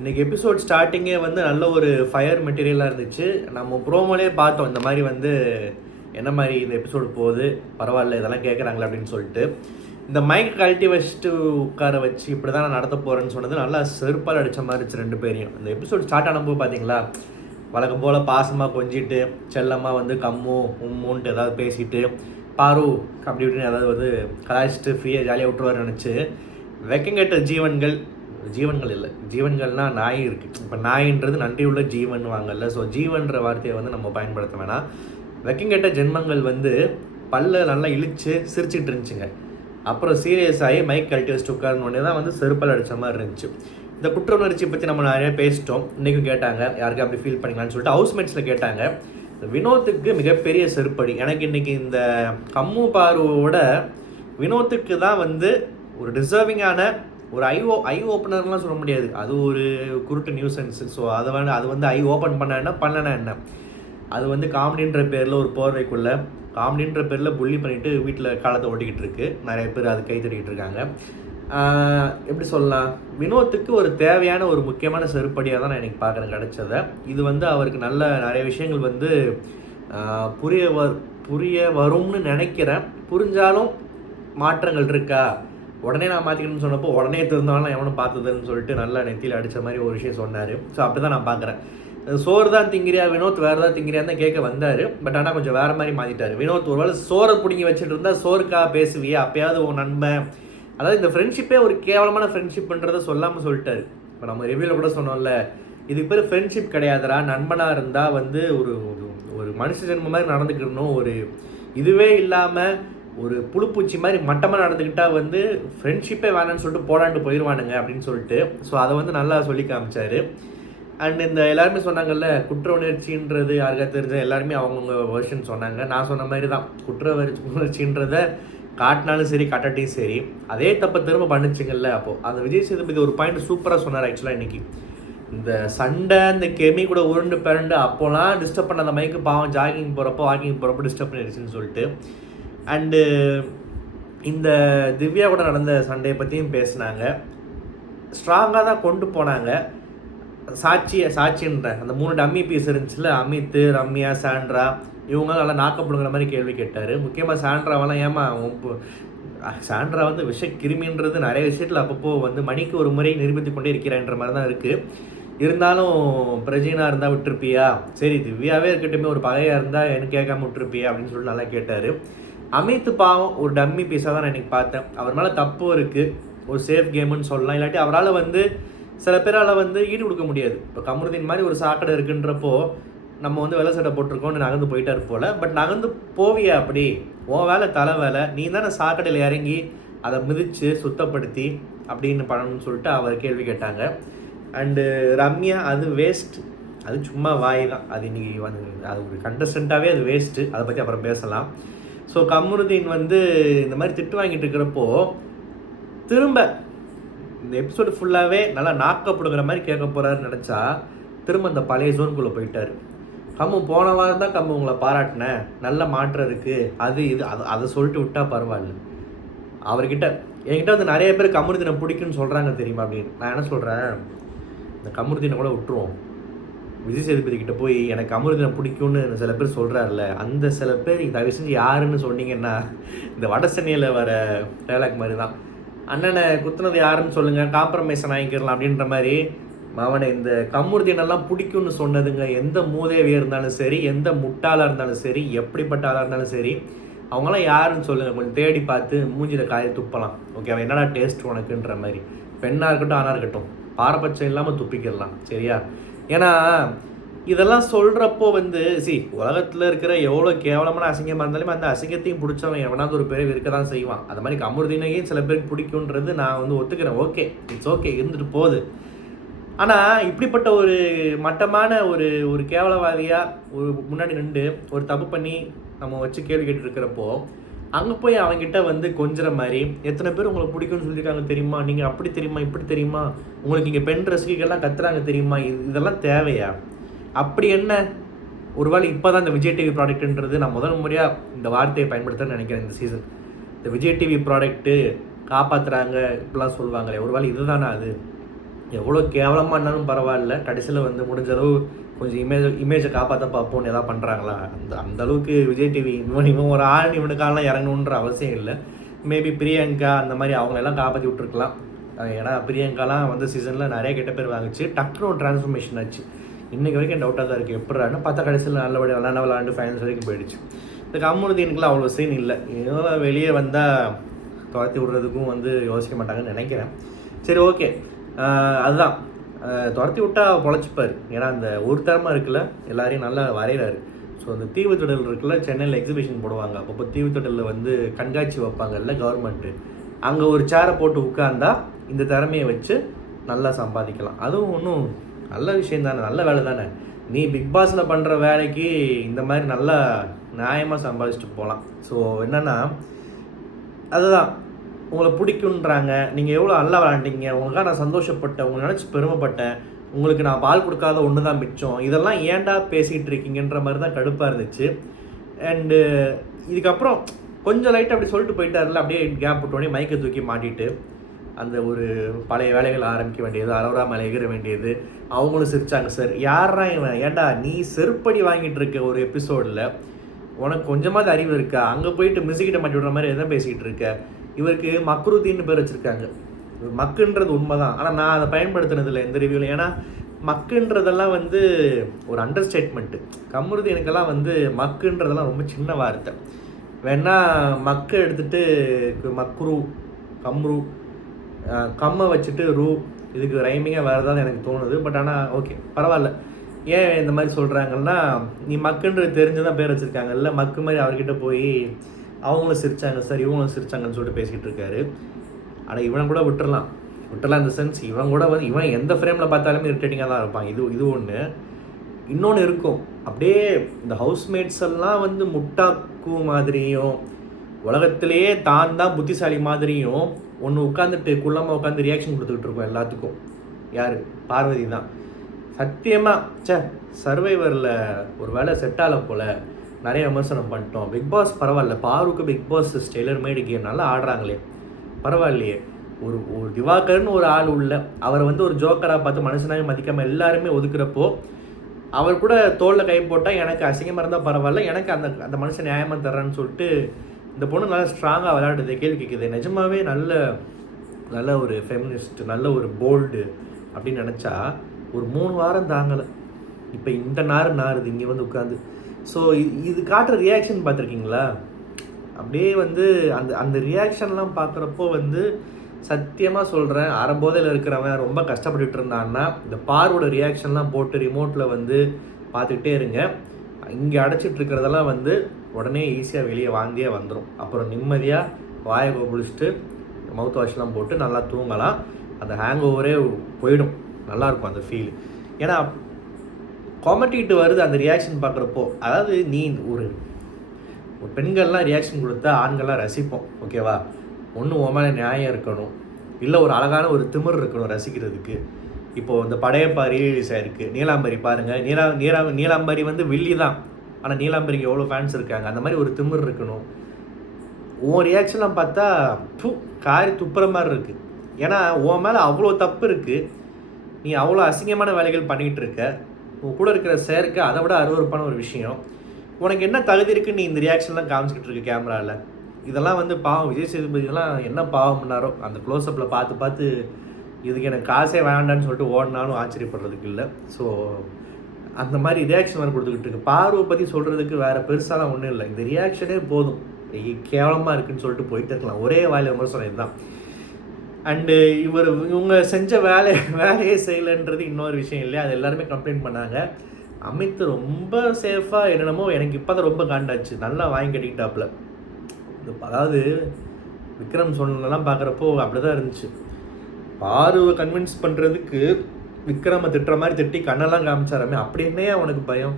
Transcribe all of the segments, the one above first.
இன்றைக்கி எபிசோட் ஸ்டார்டிங்கே வந்து நல்ல ஒரு ஃபயர் மெட்டீரியலாக இருந்துச்சு. நம்ம ப்ரோமோலே பார்த்தோம் இந்த மாதிரி வந்து என்ன மாதிரி இந்த எபிசோடு போகுது, பரவாயில்ல இதெல்லாம் கேட்குறாங்களே அப்படின்னு சொல்லிட்டு. இந்த மைக் கழட்டி வச்சுட்டு உட்கார வச்சு இப்படி தான் நான் நடத்த போகிறேன்னு சொன்னது நல்லா செருப்பால் அடித்த மாதிரி இருந்துச்சு ரெண்டு பேரையும். இந்த எபிசோட் ஸ்டார்ட் ஆனப்போ பார்த்தீங்களா, வழக்கம் போல் பாசமாக கொஞ்சிட்டு செல்லமாக வந்து கம்மு உம்முன்ட்டு ஏதாவது பேசிட்டு பாரு அப்படி இப்படின்னு ஏதாவது வந்து கலாய்ச்சிட்டு ஃப்ரீயாக ஜாலியாக விட்டுருவார் நினச்சி வெக்கங்கெட்ட ஜீவன்கள் இல்லை, ஜீவன்கள்னால் நாய் இருக்குது. இப்போ நாயின்றது நன்றி உள்ள ஜீவன் வாங்கல்ல. ஸோ ஜீவன்ற வார்த்தையை வந்து நம்ம பயன்படுத்த வேணாம். வெக்கங்கெட்ட ஜென்மங்கள் வந்து பல்ல நல்லா இழிச்சு சிரிச்சிட்டு இருந்துச்சுங்க. அப்புறம் சீரியஸ் ஆகி மைக் கழட்டி வச்சுட்டு உட்காரனோடனே தான் வந்து செருப்பால் அடித்த மாதிரி இருந்துச்சு. இந்த குற்ற உணர்ச்சி பற்றி நம்ம நிறைய பேசிட்டோம். இன்றைக்கும் கேட்டாங்க யாருக்கு அப்படி ஃபீல் பண்ணிக்கலான்னு சொல்லிட்டு ஹவுஸ்மேட்ஸில் கேட்டாங்க. வினோத்துக்கு மிகப்பெரிய செருப்படி. எனக்கு இன்றைக்கி இந்த கம்மு பாருவோட வினோத்துக்கு தான் வந்து ஒரு டிசர்விங்கான ஒரு ஐ ஓப்பனர்லாம் சொல்ல முடியாது, அது ஒரு குருட்டு நியூசன்ஸு. ஸோ அது வந்து ஐ ஓப்பன் பண்ண என்ன பண்ணனா என்ன, அது வந்து காமெடின்ற பேரில் ஒரு போர்வைக்குள்ளே காமெடின்ற பேரில் புள்ளி பண்ணிவிட்டு வீட்டில் காலத்தை ஓட்டிக்கிட்டு இருக்கு. நிறைய பேர் அது கை தட்டிக்கிட்டு இருக்காங்க. எப்படி சொல்லலாம், வினோத்துக்கு ஒரு தேவையான ஒரு முக்கியமான செருப்படியாக தான் நான் எனக்கு பார்க்குறேன் கிடைச்சதை. இது வந்து அவருக்கு நல்ல நிறைய விஷயங்கள் வந்து புரிய வரும்னு நினைக்கிறேன். புரிஞ்சாலும் மாற்றங்கள் இருக்கா, உடனே நான் மாற்றிக்கணும்னு சொன்னப்போ உடனே திருந்தாலும் எவனும் பார்த்ததுன்னு சொல்லிட்டு நல்லா நெத்தியில் அடித்த மாதிரி ஒரு விஷயம் சொன்னார். ஸோ அப்படி தான் நான் பார்க்குறேன். சோறு தான் திங்கிறியா வினோத், வேறு தான் திங்கிறியான்னு தான் கேட்க வந்தார். பட் ஆனால் கொஞ்சம் வேறு மாதிரி மாற்றிட்டார். வினோத் ஒருவேளை சோறை பிடிங்கி வச்சுட்டு இருந்தால் சோறுக்காக பேசுவியா, அப்பயாவது உன் நண்பன், அதாவது இந்த ஃப்ரெண்ட்ஷிப்பே ஒரு கேவலமான ஃப்ரெண்ட்ஷிப்ன்றதை சொல்லாமல் சொல்லிட்டாரு. இப்போ நம்ம ரிவ்யூவில் கூட சொன்னோம்ல, இதுக்கு பேர் ஃப்ரெண்ட்ஷிப் கிடையாதுடா, நண்பனாக இருந்தால் வந்து ஒரு ஒரு மனுஷ ஜென்மம் மாதிரி நடந்துக்கிடணும், ஒரு இதுவே இல்லாமல் ஒரு புழுப்பூச்சி மாதிரி மட்டமாக நடந்துக்கிட்டால் வந்து ஃப்ரெண்ட்ஷிப்பே வேணான்னு சொல்லிட்டு போடாண்டு போயிடுவானுங்க அப்படின்னு சொல்லிட்டு. ஸோ அதை வந்து நல்லா சொல்லி காமிச்சார். அண்ட் இந்த எல்லாருமே சொன்னாங்கல்ல, குற்ற உணர்ச்சின்றது யாருக்கா தெரிஞ்ச எல்லாருமே அவங்கவுங்க வெர்ஷன் சொன்னாங்க. நான் சொன்ன மாதிரி தான், குற்ற உணர்ச்சின்றதை காட்டினாலும் சரி காட்டாட்டியும் சரி அதே தப்பை திரும்ப பண்ணிச்சுங்கல்ல. அப்போது அந்த விஜய் சேதுபதி ஒரு பாயிண்ட் சூப்பராக சொன்னார். ஆக்சுவலாக இன்றைக்கி இந்த சண்டை இந்த கெமி கூட உருண்டு பிறண்டு அப்போலாம் டிஸ்டர்ப் பண்ண அந்த மைக்கு பாவம் ஜாகிங் போகிறப்போ வாக்கிங் போகிறப்போ டிஸ்டர்ப் பண்ணிடுச்சுன்னு சொல்லிட்டு. அண்டு இந்த திவ்யா கூட நடந்த சண்டையை பற்றியும் பேசினாங்க. ஸ்ட்ராங்காக தான் கொண்டு போனாங்க. சாட்சின்ற அந்த 3 டம்மி பீஸ் இருந்துச்சுல, அமித், ரம்யா, சாண்ட்ரா, இவங்களாம் நல்லா நாக்கப்படுங்கிற மாதிரி கேள்வி கேட்டார். முக்கியமாக சாண்ட்ராவெல்லாம் ஏமா சாண்ட்ரா வந்து விஷ கிருமின்றது நிறைய விஷயத்தில் அப்பப்போ வந்து மணிக்கு ஒரு முறை நிரூபித்து கொண்டே இருக்கிறான்ற மாதிரி தான் இருக்குது. இருந்தாலும் பிரஜினா இருந்தால் விட்டுருப்பியா, சரி திவ்யாவே இருக்கட்டுமே ஒரு பகையாக இருந்தால் எனக்கு கேட்காம விட்டுருப்பியா அப்படின்னு சொல்லிட்டு நல்லா கேட்டார். அமித் பாவம் ஒரு டம்மி பீஸாக தான் நான் இன்றைக்கி பார்த்தேன். அவர் மேலே தப்பு இருக்குது, ஒரு சேஃப் கேமுன்னு சொல்லலாம். இல்லாட்டி அவரால் வந்து சில பேரால் வந்து ஈடு கொடுக்க முடியாது. இப்போ கமருதீன் மாதிரி ஒரு சாக்கடை இருக்குன்றப்போ நம்ம வந்து வெள்ளை சட்டை போட்டிருக்கோன்னு நகர்ந்து போயிட்டார் போல். பட் நகர்ந்து போவியா, அப்படி உன் வேலை தலை வேலை, நீ தானே சாக்கடையில் இறங்கி அதை மிதித்து சுத்தப்படுத்தி அப்படின்னு பண்ணணும்னு சொல்லிட்டு அவர் கேள்வி கேட்டாங்க. அண்டு ரம்யா அது வேஸ்ட், அது சும்மா வாய் தான், அது இன்றைக்கி வந்து அது ஒரு கண்டஸ்டண்ட்டாகவே அது வேஸ்ட்டு, அதை பற்றி அப்புறம் பேசலாம். ஸோ கமருதீன் வந்து இந்த மாதிரி திட்டு வாங்கிட்டு இருக்கிறப்போ திரும்ப இந்த எபிசோடு ஃபுல்லாகவே நல்லா நாக்கப்படுங்கிற மாதிரி கேட்க போகிறாருன்னு நினச்சா திரும்ப இந்த பழைய ஜோனுக்குள்ளே போயிட்டார். கம்மு போன வாரம் தான் கம்மு உங்களை பாராட்டினேன், நல்ல மாற்றம் இருக்குது, அது இது அதை சொல்லிட்டு விட்டால் பரவாயில்ல. அவர்கிட்ட என்கிட்ட வந்து நிறைய பேர் கமருதீனை பிடிக்குன்னு சொல்கிறாங்க தெரியுமா அப்படின்னு. நான் என்ன சொல்கிறேன், இந்த கமருதீனை கூட விட்டுருவோம். விஜய் சேதுபதி கிட்ட போய் எனக்கு கமருதீனை பிடிக்கும்னு சில பேர் சொல்கிறாருல்ல, அந்த சில பேர் தயவு செஞ்சு யாருன்னு சொன்னீங்கன்னா இந்த வட சென்னையில் வர டைலாக் மாதிரி தான், அண்ணனை குத்துனது யாருன்னு சொல்லுங்கள், காம்ப்ரமைஸை வாங்கிக்கலாம் அப்படின்ற மாதிரி. அவனை இந்த கமருதீனெல்லாம் பிடிக்கும்னு சொன்னதுங்க எந்த மூதேவியாக இருந்தாலும் சரி, எந்த முட்டாளாக இருந்தாலும் சரி, எப்படிப்பட்ட ஆளாக இருந்தாலும் சரி, அவங்களாம் யாருன்னு சொல்லுங்கள், கொஞ்சம் தேடி பார்த்து மூஞ்சியில் காயை துப்பலாம். ஓகே, அவன் என்னடா டேஸ்ட் உனக்குன்ற மாதிரி, பெண்ணாக இருக்கட்டும் ஆணாக இருக்கட்டும் பாரபட்சம் இல்லாமல் துப்பிக்கிடலாம், சரியா? ஏன்னா இதெல்லாம் சொல்கிறப்போ வந்து உலகத்தில் இருக்கிற எவ்வளோ கேவலமான அசிங்கமாக இருந்தாலுமே அந்த அசிங்கத்தையும் பிடிச்சவன் எவனாவது ஒரு பேரை இருக்க தான் செய்வான். அது மாதிரி கமருதீனையும் சில பேருக்கு பிடிக்குன்றது நான் வந்து ஒத்துக்கிறேன். ஓகே, இட்ஸ் ஓகே, இருந்துட்டு போகுது. ஆனால் இப்படிப்பட்ட ஒரு மட்டமான ஒரு கேவலவாதியாக ஒரு முன்னாடி நின்று ஒரு தப்பு பண்ணி நம்ம வச்சு கேள்வி கேட்டுருக்கிறப்போ அங்கே போய் அவங்ககிட்ட வந்து கொஞ்சிற மாதிரி, எத்தனை பேர் உங்களுக்கு பிடிக்கும்னு சொல்லியிருக்காங்க தெரியுமா, நீங்கள் அப்படி தெரியுமா இப்படி தெரியுமா, உங்களுக்கு இங்கே பெண் ரசிகர்கள்லாம் கத்துறாங்க தெரியுமா, இதெல்லாம் தேவையா? அப்படி என்ன ஒருவேளை இப்போ தான் இந்த விஜய் டிவி ப்ராடக்ட்ன்றது நான் முதல் முறையாக இந்த வார்த்தையை பயன்படுத்தணும்னு நினைக்கிறேன் இந்த சீசன். இந்த விஜய் டிவி ப்ராடக்ட்டு காப்பாற்றுறாங்க இப்படிலாம் சொல்லுவாங்களே, ஒருவேளை இதுதானே அது? எவ்வளோ கேவலமாக இருந்தாலும் பரவாயில்ல, கடைசியில் வந்து முடிஞ்ச அளவு கொஞ்சம் இமேஜை காப்பாற்ற பார்ப்போன்னு எதாவது பண்ணுறாங்களா? அந்த அளவுக்கு விஜய் டிவி இவன் ஒரு ஆள் இவனுக்காலாம் இறங்கணுன்ற அவசியம் இல்லை. மேபி பிரியங்கா அந்த மாதிரி அவங்களெல்லாம் காப்பாற்றி விட்ருக்கலாம். ஏன்னா பிரியங்காலாம் வந்து சீசனில் நிறைய கெட்ட பேர் வாங்கிச்சு, டக்குனு ஒரு ட்ரான்ஸ்ஃபர்மேஷன் ஆச்சு. இன்றைக்கி வரைக்கும் டவுட்டாக தான் இருக்குது எப்படின்னு பார்த்தா கடைசியில் நல்லபடி விளாண்டு ஃபைனல்ஸ் வரைக்கும் போயிடுச்சு. இந்த கம்முனுதீனுக்குலாம் அவ்வளோ சீன் இல்லை. ஏதோ வெளியே வந்தால் துரத்தி விட்றதுக்கும் வந்து யோசிக்க மாட்டாங்கன்னு நினைக்கிறேன். சரி, ஓகே. அதுதான் துரத்தி விட்டால் பொழைச்சிப்பார். ஏன்னா அந்த ஒரு தரமாக இருக்குல்ல, எல்லாரையும் நல்லா வரைகிறாரு. ஸோ அந்த தீவுத்திடல் இருக்குல்ல, சென்னையில் எக்ஸிபிஷன் போடுவாங்க. அப்போ தீவுத்திடலில் வந்து கண்காட்சி வைப்பாங்கல்ல கவர்மெண்ட்டு, அங்கே ஒரு சேரை போட்டு உட்கார்ந்தா இந்த திறமையை வச்சு நல்லா சம்பாதிக்கலாம். அதுவும் ஒன்றும் நல்ல விஷயம் தானே, நல்ல வேலை தானே. நீ பிக் பாஸில் பண்ணுற வேலைக்கு இந்த மாதிரி நல்லா நியாயமாக சம்பாதிச்சுட்டு போகலாம். ஸோ என்னென்னா அதுதான் உங்களை பிடிக்குன்றாங்க, நீங்கள் எவ்வளோ நல்லா விளாண்டிங்க, உங்களுக்காக நான் சந்தோஷப்பட்டேன், உங்களை நினச்சி பெருமைப்பட்டேன், உங்களுக்கு நான் பால் கொடுக்காத ஒன்று தான் மிச்சம், இதெல்லாம் ஏன்டா பேசிகிட்டு இருக்கீங்கன்ற மாதிரி தான் கடுப்பாக இருந்துச்சு. அண்டு இதுக்கப்புறம் கொஞ்சம் லைட்டாக அப்படி சொல்லிட்டு போயிட்டார்ல, அப்படியே கேப் விட்டோடனே மைக்கை தூக்கி மாட்டிட்டு அந்த ஒரு பழைய வேலைகள் ஆரம்பிக்க வேண்டியது, அரோரா மேலே எகிற வேண்டியது. அவங்களும் சிரிச்சாங்க. சார் யாரா இவன், ஏன்டா நீ செருப்படி வாங்கிட்டு இருக்க ஒரு எபிசோடில், உனக்கு கொஞ்சமாவது அறிவு இருக்கா? அங்கே போயிட்டு மியூசிக்கிட்ட மாட்டி விடுற மாதிரி எதாவது பேசிக்கிட்டு இருக்க. இவருக்கு மக்ருதீன்னு பேர் வச்சுருக்காங்க. மக்குன்றது உண்மை தான், ஆனால் நான் அதை பயன்படுத்தினதில்லை எந்த ரிவ்யூவில். ஏன்னா மக்குன்றதெல்லாம் வந்து ஒரு அண்டர் ஸ்டேட்மெண்ட்டு. கம்ருதீனுக்கெல்லாம் வந்து மக்குன்றதெல்லாம் ரொம்ப சின்ன வார்த்தை. வேணா மக்கு எடுத்துகிட்டு மக்ரு, கம்ரு, கம்மை வச்சுட்டு ரூ, இதுக்கு ரைமிங்காக வேறு தான் எனக்கு தோணுது. பட் ஆனால் ஓகே, பரவாயில்ல. ஏன் இந்த மாதிரி சொல்கிறாங்கன்னா, நீ மக்குன்றது தெரிஞ்சு தான் பேர் வச்சுருக்காங்கல்ல, மக்கு மாதிரி அவர்கிட்ட போய் அவங்களும் சிரிச்சாங்க சார், இவங்களும் சிரிச்சாங்கன்னு சொல்லிட்டு பேசிக்கிட்டு இருக்காரு. ஆனால் இவனை கூட விட்டுறலாம் இந்த சென்ஸ். இவன் கூட வந்து இவன் எந்த ஃப்ரேமில் பார்த்தாலுமே இரிட்டேட்டிங்காக தான் இருப்பான். இது ஒன்று. இன்னொன்று இருக்கும், அப்படியே இந்த ஹவுஸ்மேட்ஸ் எல்லாம் வந்து முட்டாக்கு மாதிரியும், உலகத்திலேயே தான் புத்திசாலி மாதிரியும் ஒன்று உட்காந்துட்டு குள்ளமாக உட்காந்து ரியாக்ஷன் கொடுத்துக்கிட்டு இருக்கோம் எல்லாத்துக்கும். யார்? பார்வதி தான். சத்தியமாக சர்வைவரில் ஒரு வேலை செட்டால போல் நிறைய விமர்சனம் பண்ணிட்டோம். பிக் பாஸ் பரவாயில்ல, பாருக்கு பிக் பாஸ் டெய்லர் மேடு கேம் நல்லா ஆடுறாங்களே, பரவாயில்லையே. ஒரு திவாகர்னு ஒரு ஆள் உள்ள, அவரை வந்து ஒரு ஜோக்கராக பார்த்து மனுஷனாவே மதிக்காமல் எல்லாருமே ஒதுக்குறப்போ, அவர் கூட தோளில் கை போட்டால் எனக்கு அசிங்கமாக இருந்தால் பரவாயில்ல, எனக்கு அந்த மனுஷன் நியாயமாக தர்றான்னு சொல்லிட்டு இந்த பொண்ணு நல்லா ஸ்ட்ராங்காக விளையாடுது, கேள்வி கேட்குது. நிஜமாவே நல்ல ஒரு ஃபெமினிஸ்ட், நல்ல ஒரு போல்டு அப்படின்னு நினச்சா ஒரு 3 வாரம் தாங்கலை. இப்போ இந்த நாறுது இங்கே வந்து உட்காந்து. ஸோ இது காட்டுற ரியாக்ஷன் பார்த்துருக்கீங்களா? அப்படியே வந்து அந்த ரியாக்ஷன்லாம் பார்க்குறப்போ வந்து சத்தியமாக சொல்கிறேன், அறம்போதையில் இருக்கிறவன் ரொம்ப கஷ்டப்பட்டுட்டு இருந்தான்னா இந்த பார்வோட ரியாக்ஷன்லாம் போட்டு ரிமோட்டில் வந்து பார்த்துக்கிட்டே இருங்க. இங்கே அடைச்சிட்டு இருக்கிறதெல்லாம் வந்து உடனே ஈஸியாக வெளியே வாந்தியே வந்துடும். அப்புறம் நிம்மதியாக வாயை கொப்பளிச்சுட்டு மவுத் வாஷ்லாம் போட்டு நல்லா தூங்கலாம். அந்த ஹேங் ஓவரே போயிடும். நல்லாயிருக்கும் அந்த ஃபீல். ஏன்னா காமெடிட்டு வருது அந்த ரியாக்ஷன் பார்க்குறப்போ. அதாவது நீ ஒரு பெண்கள்லாம் ரியாக்ஷன் கொடுத்தா ஆண்கள்லாம் ரசிப்போம், ஓகேவா? ஒன்று உன் மேலே நியாயம் இருக்கணும், இல்லை ஒரு அழகான ஒரு திமிர் இருக்கணும் ரசிக்கிறதுக்கு. இப்போது இந்த படையப்பாரி இருக்குது, நீலாம்பரி பாருங்கள். நீலாம்பரி வந்து வில்லி தான், ஆனால் நீலாம்பரிக்கு எவ்வளோ ஃபேன்ஸ் இருக்காங்க. அந்த மாதிரி ஒரு திமிர் இருக்கணும். உன் ரியாக்ஷன்லாம் பார்த்தா காரி துப்புற மாதிரி இருக்குது. ஏன்னா உன் மேலே அவ்வளோ தப்பு இருக்குது, நீ அவ்வளோ அசிங்கமான வேலைகள் பண்ணிகிட்டு இருக்க. உன் கூட இருக்கிற சேருக்கு அதை விட அருவருப்பான ஒரு விஷயம். உனக்கு என்ன தகுதி இருக்குன்னு நீ இந்த ரியாக்ஷன்லாம் காமிச்சிக்கிட்டு இருக்க கேமராவில். இதெல்லாம் வந்து பாவம். விஜய் சேதுபதியெல்லாம் என்ன பாவம் பண்ணாரோ, அந்த க்ளோஸ்அப்பில் பார்த்து இதுக்கு எனக்கு காசே வேண்டான்னு சொல்லிட்டு ஓடினாலும் ஆச்சரியப்படுறதுக்கு இல்லை. ஸோ அந்த மாதிரி ரியாக்ஷன் வேறு கொடுத்துக்கிட்டு இருக்கு. பார்வை பற்றி சொல்கிறதுக்கு வேறு பெருசாலாம் ஒன்றும் இல்லை. இந்த ரியாக்ஷனே போதும், கேவலமாக இருக்குன்னு சொல்லிட்டு போயிட்டு இருக்கலாம். ஒரே வாயில் விமர்சனம் இதுதான். அண்டு இவங்க செஞ்ச வேலையே செய்யலைன்றது இன்னொரு விஷயம் இல்லையா? அது எல்லாருமே கம்ப்ளைண்ட் பண்ணாங்க. அமித் ரொம்ப சேஃபாக என்னென்னமோ எனக்கு இப்போ தான் ரொம்ப காண்டாச்சு, நல்லா வாங்கி கட்டிக்கிட்டாப்புல. அதாவது விக்ரம் சொன்னதெல்லாம் பார்க்குறப்போ அப்படி தான் இருந்துச்சு. பார்வை கன்வின்ஸ் பண்ணுறதுக்கு விக்ரமை திட்டுற மாதிரி திட்டி கண்ணெல்லாம் காமிச்சாராமே. அப்படி என்னையா அவனுக்கு பயம்?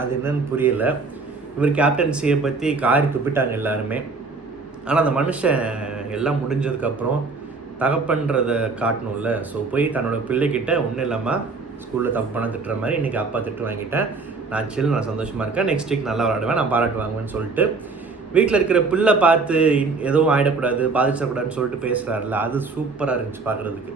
அது என்னன்னு புரியல. இவர் கேப்டன்சியை பற்றி காரி துப்பிட்டாங்க எல்லாருமே. ஆனால் அந்த மனுஷன் எல்லாம் முடிஞ்சதுக்கப்புறம் தகப்பன்றதை காட்டணும்ல. ஸோ போய் தன்னோட பிள்ளைகிட்ட ஒன்றும் இல்லாமல் ஸ்கூலில் தப்பு பண்ண திட்டுற மாதிரி இன்றைக்கி அப்பா திட்டு வாங்கிட்டேன், நான் சந்தோஷமாக இருக்கேன், நெக்ஸ்ட் வீக் நல்லா விளாடுவேன், நான் பாராட்டு வாங்குவேன்னு சொல்லிட்டு வீட்டில் இருக்கிற பிள்ளை பார்த்து எதுவும் ஆகிடக்கூடாது, பாதிச்சிடக்கூடாதுன்னு சொல்லிட்டு பேசுகிறாருல, அது சூப்பராக இருந்துச்சு பார்க்குறதுக்கு.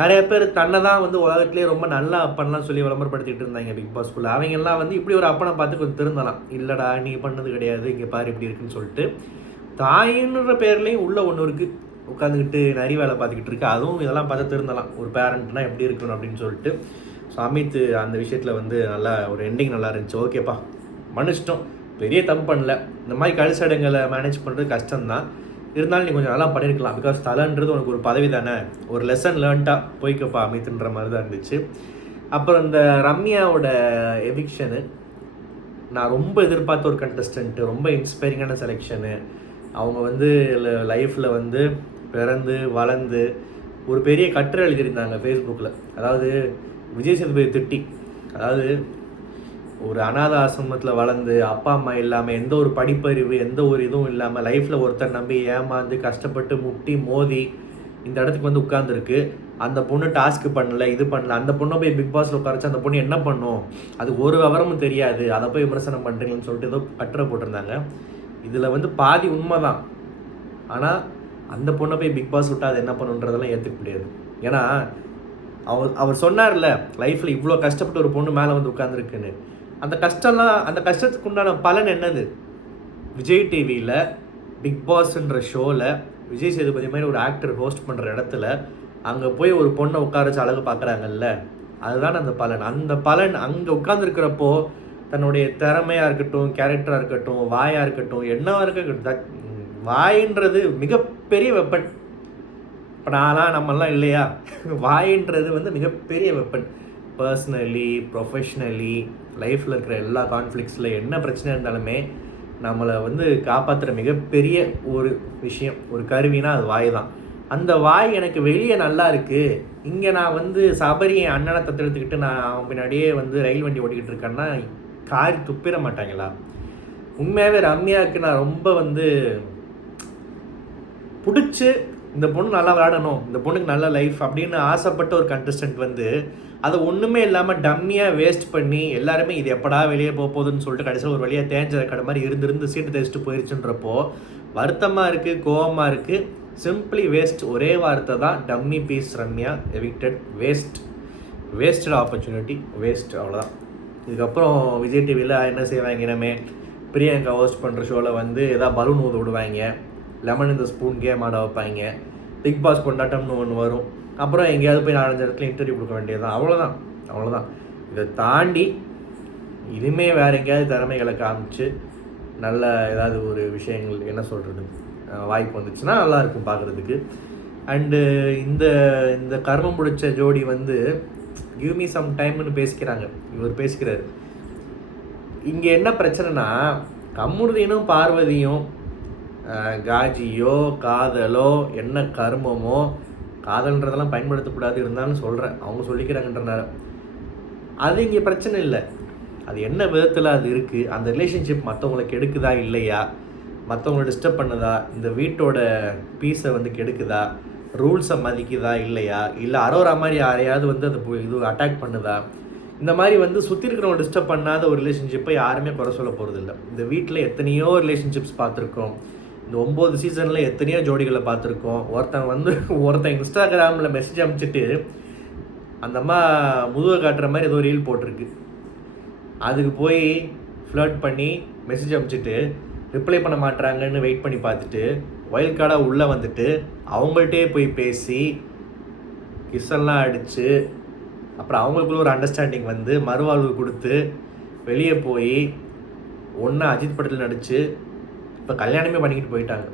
நிறைய பேர் தன்னை தான் வந்து உலகத்துலேயே ரொம்ப நல்ல அப்பன்லாம் சொல்லி விளம்பரப்படுத்திட்டு இருந்தாங்க பிக் பாஸ்குள்ளே. அவங்கெல்லாம் வந்து இப்படி ஒரு அப்பனை பார்த்து கொஞ்சம் திருந்தலாம். இல்லைடா நீ பண்ணது கிடையாது, இங்கே பாரு இப்படி இருக்குன்னு சொல்லிட்டு. தாயின்ற பேர்லேயும் உள்ள ஒன்று இருக்குது, உட்காந்துக்கிட்டு நிறைய வேலை பார்த்துக்கிட்டு இருக்கு. அதுவும் இதெல்லாம் பார்த்து திருந்தலாம், ஒரு பேரண்ட்னா எப்படி இருக்கணும் அப்படின்னு சொல்லிட்டு. ஸோ அமித் அந்த விஷயத்தில் வந்து நல்லா ஒரு எண்டிங் நல்லா இருந்துச்சு. ஓகேப்பா, மன்னிச்சிட்டோம், பெரிய தப்பு பண்ணல. இந்த மாதிரி கழிச்சடங்களை மேனேஜ் பண்ணுறது கஷ்டம்தான், இருந்தாலும் நீ கொஞ்சம் நல்லா பண்ணியிருக்கலாம். பிகாஸ் தலைன்றது உனக்கு ஒரு பதவி தானே, ஒரு லெசன் லேர்ன்ட்டாக போய்க்கப்பா அமித்ன்ற மாதிரி தான் இருந்துச்சு. அப்புறம் இந்த ரம்யாவோட எவிக்ஷனு நான் ரொம்ப எதிர்பார்த்த ஒரு கண்டஸ்டன்ட்டு, ரொம்ப இன்ஸ்பைரிங்கான செலெக்ஷனு. அவங்க வந்து லைஃப்பில் வந்து பிறந்து வளர்ந்து ஒரு பெரிய கட்டுரை எழுதியிருந்தாங்க ஃபேஸ்புக்கில். அதாவது விஜய் சேதுபதி திட்டி, அதாவது ஒரு அனாத ஆசிரமத்தில் வளர்ந்து அப்பா அம்மா இல்லாமல், எந்த ஒரு படிப்பறிவு எந்த ஒரு இதுவும் இல்லாமல், லைஃப்பில் ஒருத்தர் நம்பி ஏமாந்து கஷ்டப்பட்டு முட்டி மோதி இந்த இடத்துக்கு வந்து உட்காந்துருக்கு. அந்த பொண்ணு டாஸ்க்கு பண்ணல, இது பண்ணல. அந்த பொண்ணை போய் பிக் பாஸில் உட்காரச்சு அந்த பொண்ணு என்ன பண்ணும், அது ஒரு விவரமும் தெரியாது, அதை போய் விமர்சனம் பண்ணுறீங்கன்னு சொல்லிட்டு ஏதோ கட்டுரை போட்டிருந்தாங்க. இதில் வந்து பாதி உண்மை தான். ஆனால் அந்த பொண்ணை போய் பிக் பாஸ் விட்டால் அது என்ன பண்ணுன்றதெல்லாம் ஏற்றுக்க முடியாது. ஏன்னா அவர் சொன்னார்ல, லைஃப்பில் இவ்வளோ கஷ்டப்பட்டு ஒரு பொண்ணு மேலே வந்து உட்காந்துருக்குன்னு. அந்த கஷ்டம்லாம், அந்த கஷ்டத்துக்கு உண்டான பலன் என்னது? விஜய் டிவியில் பிக் பாஸ்ன்ற ஷோவில் விஜய் சேதுபதி மாதிரி ஒரு ஆக்டர் ஹோஸ்ட் பண்ணுற இடத்துல அங்கே போய் ஒரு பொண்ணை உட்கார வச்சு அழகு பார்க்குறாங்கல்ல, அதுதான் அந்த பலன். அந்த பலன் அங்கே உட்காந்துருக்கிறப்போ தன்னுடைய திறமையாக இருக்கட்டும், கேரக்டராக இருக்கட்டும், வாயாக இருக்கட்டும், என்னவாக இருக்கட்டும், வாயின்றது மிகப்பெரிய வெப்பன். இப்போ நான்லாம் நம்மெல்லாம் இல்லையா, வாயின்றது வந்து மிகப்பெரிய வெப்பன். பர்சனலி ப்ரொஃபஷ்னலி லைஃப்பில் இருக்கிற எல்லா கான்ஃப்ளிக்ஸில் என்ன பிரச்சனை இருந்தாலுமே நம்மளை வந்து காப்பாற்றுற மிகப்பெரிய ஒரு விஷயம், ஒரு கருவினா அது வாய் தான். அந்த வாய் எனக்கு வெளியே நல்லா இருக்குது, இங்கே நான் வந்து சபரி என் அண்ணனை தத்தெடுத்துக்கிட்டு நான் அவன் பின்னாடியே வந்து ரயில் வண்டி ஓட்டிக்கிட்டு இருக்கேன்னா காரி துப்பிட மாட்டாங்களா? உண்மையாகவே ரம்யாவுக்கு நான் ரொம்ப வந்து பிடிச்சி, இந்த பொண்ணு நல்லா விளையாடணும், இந்த பொண்ணுக்கு நல்ல லைஃப் அப்படின்னு ஆசைப்பட்ட ஒரு கண்டஸ்டன்ட் வந்து அதை ஒன்றுமே இல்லாமல் டம்மியாக வேஸ்ட் பண்ணி எல்லாருமே இது எப்படா வெளியே போகுதுன்னு சொல்லிட்டு கடைசியில் ஒரு வழியாக தேஞ்ச கடை மாதிரி இருந்து சீட்டு தேய்ச்சிட்டு போயிடுச்சுன்றப்போ வருத்தமாக இருக்குது, கோவமாக இருக்குது. Simply waste. ஒரே வார்த்தை தான், dummy piece Ramya evicted, wasted opportunity, waste, அவ்வளோதான். இதுக்கப்புறம் விஜய் டிவியில் என்ன செய்வாங்க, இனிமே பிரியங்கா ஹோஸ்ட் பண்ணுற ஷோவில் வந்து எதாவது பலூன் ஊத விடுவாங்க, லெமன் இந்த ஸ்பூன் கேம் ஆட வைப்பாங்க, பிக் பாஸ் கொண்டாட்டம்னு ஒன்று வரும். அப்புறம் எங்கேயாவது போய் 4-5 இடத்துல இன்டர்வியூ கொடுக்க வேண்டியதுதான், அவ்வளோதான். இதை தாண்டி இனிமே வேறு எங்கேயாவது திறமைகளை காமிச்சு நல்ல ஏதாவது ஒரு விஷயங்கள் என்ன சொல்கிறது வாய்ப்பு வந்துச்சுன்னா நல்லாயிருக்கும் பார்க்குறதுக்கு. அண்டு இந்த இந்த கர்மம் பிடிச்ச ஜோடி வந்து கிவ் மீ சம் டைம்னு பேசிக்கிறாங்க, இவர் பேசிக்கிறாரு. இங்கே என்ன பிரச்சனைனா, கமுருதீனும் பார்வதியும் காஜியோ காதலோ என்ன கர்மமோ, காதல்ன்றதெல்லாம் பயன்படுத்தக்கூடாது, இருந்தாலும் சொல்கிறேன், அவங்க சொல்லிக்கிறாங்கன்றனால அது இங்கே பிரச்சனை இல்லை. அது என்ன விதத்தில் அது இருக்குது, அந்த ரிலேஷன்ஷிப் மற்றவங்களை கெடுக்குதா இல்லையா, மற்றவங்களை டிஸ்டர்ப் பண்ணுதா, இந்த வீட்டோட பீஸை வந்து கெடுக்குதா, ரூல்ஸை மதிக்குதா இல்லையா, இல்லை அரோரா மாதிரி யாரையாவது வந்து அது இது அட்டாக் பண்ணுதா, இந்த மாதிரி வந்து சுற்றி இருக்கிறவங்க டிஸ்டர்ப் பண்ணாத ஒரு ரிலேஷன்ஷிப்பை யாருமே குறை சொல்ல போகிறதில்ல. இந்த வீட்டில் எத்தனையோ ரிலேஷன்ஷிப்ஸ் பார்த்துருக்கோம், இந்த 9 சீசனில் எத்தனையோ ஜோடிகளை பார்த்துருக்கோம். ஒருத்தன் இன்ஸ்டாகிராமில் மெசேஜ் அனுப்பிச்சிட்டு அந்த அம்மா முதுகை காட்டுற மாதிரி ஏதோ ரீல் போட்டிருக்கு, அதுக்கு போய் ஃப்ளர்ட் பண்ணி மெசேஜ் அனுப்பிச்சிட்டு ரிப்ளை பண்ண மாட்டாங்கன்னு வெயிட் பண்ணி பார்த்துட்டு வைல்ட் கார்டாக உள்ளே வந்துட்டு அவங்கள்ட்டே போய் பேசி கிஸ்ஸெல்லாம் அடித்து அப்புறம் அவங்களுக்குள்ள ஒரு அண்டர்ஸ்டாண்டிங் வந்து மறுவாழ்வு கொடுத்து வெளியே போய் ஒன்றா அஜித் படத்தில் நடித்து இப்போ கல்யாணமே பண்ணிக்கிட்டு போயிட்டாங்க.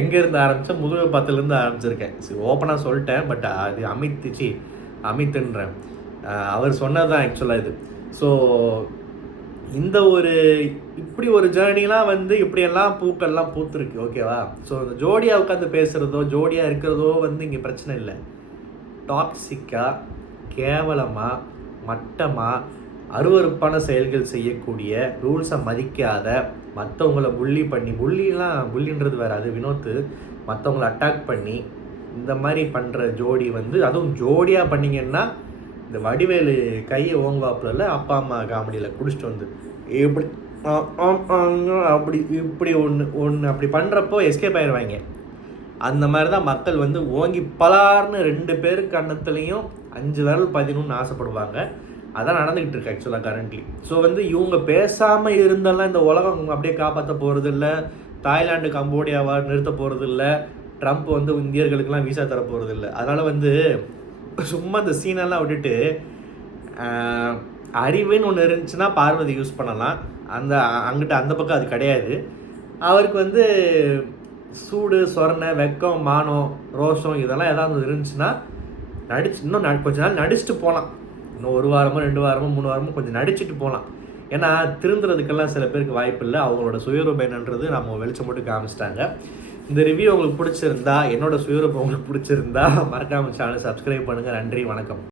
எங்கேருந்து ஆரம்பித்தா முதுகு பத்துலேருந்து ஆரம்பிச்சிருக்கேன், சரி ஓப்பனாக சொல்லிட்டேன். பட் அது அமித்ன்றேன், அவர் சொன்னது தான் ஆக்சுவலாக இது. ஸோ இந்த ஒரு இப்படி ஒரு ஜேர்னிலாம் வந்து இப்படியெல்லாம் பூக்கள்லாம் பூத்துருக்கு, ஓகேவா? ஸோ இந்த ஜோடியாக உட்காந்து பேசுகிறதோ ஜோடியாக இருக்கிறதோ வந்து இங்கே பிரச்சனை இல்லை. டாக்ஸிக்காக கேவலமாக மட்டமாக அருவருப்பான செயல்கள் செய்யக்கூடிய, ரூல்ஸை மதிக்காத, மற்றவங்கள புள்ளின்றது வேறு, அது வினோத்து, மற்றவங்கள அட்டாக் பண்ணி இந்த மாதிரி பண்ணுற ஜோடி வந்து, அதுவும் ஜோடியாக பண்ணிங்கன்னா இந்த வடிவேலு கையை ஓங்குவாப்பில் அப்பா அம்மா காமெடியில் குடிச்சிட்டு வந்து இப்படி அப்படி இப்படி ஒன்று அப்படி பண்ணுறப்போ எஸ்கேப் ஆயிடுவாங்க. அந்த மாதிரி தான் மக்கள் வந்து ஓங்கி பலார்னு 2 பேருக்கு கண்ணத்துலேயும் 5 விரல் பதினும்னு ஆசைப்படுவாங்க. அதான் நடந்துக்கிட்டு இருக்கு ஆக்சுவலாக கரண்ட்லி. ஸோ வந்து இவங்க பேசாமல் இருந்தாலும் இந்த உலகம் அப்படியே காப்பாற்ற போகிறது இல்லை. தாய்லாந்து கம்போடியாவா நிறுத்த போகிறது இல்லை. ட்ரம்ப் வந்து இந்தியர்களுக்கெல்லாம் வீசா தர போகிறது இல்லை. அதனால் வந்து சும்மா இந்த சீனெல்லாம் விட்டுட்டு அறிவுன்னு ஒன்று இருந்துச்சுன்னா பார்வதி யூஸ் பண்ணலாம். அங்கிட்ட அந்த பக்கம் அது கிடையாது. அவருக்கு வந்து சூடு, சொரணை, வெக்கம், மானம், ரோஷம் இதெல்லாம் ஏதாவது இருந்துச்சுன்னா இன்னும் கொஞ்ச நாள் நடிச்சுட்டு போகலாம். இன்னும் 1 வாரமோ 2 வாரமோ 3 வாரமோ கொஞ்சம் நடிச்சுட்டு போகலாம். ஏன்னா திருந்துறதுக்கெல்லாம் சில பேருக்கு வாய்ப்பு இல்லை. அவங்களோட சுயரூபம் என்னன்றது நம்ம வெளிச்சம் மட்டும் காமிச்சிட்டாங்க. இந்த ரிவ்யூ உங்களுக்கு பிடிச்சிருந்தா, என்னோட சுயரூபம் உங்களுக்கு பிடிச்சிருந்தா மறக்காம சேனலை சப்ஸ்கிரைப் பண்ணுங்கள். நன்றி, வணக்கம்.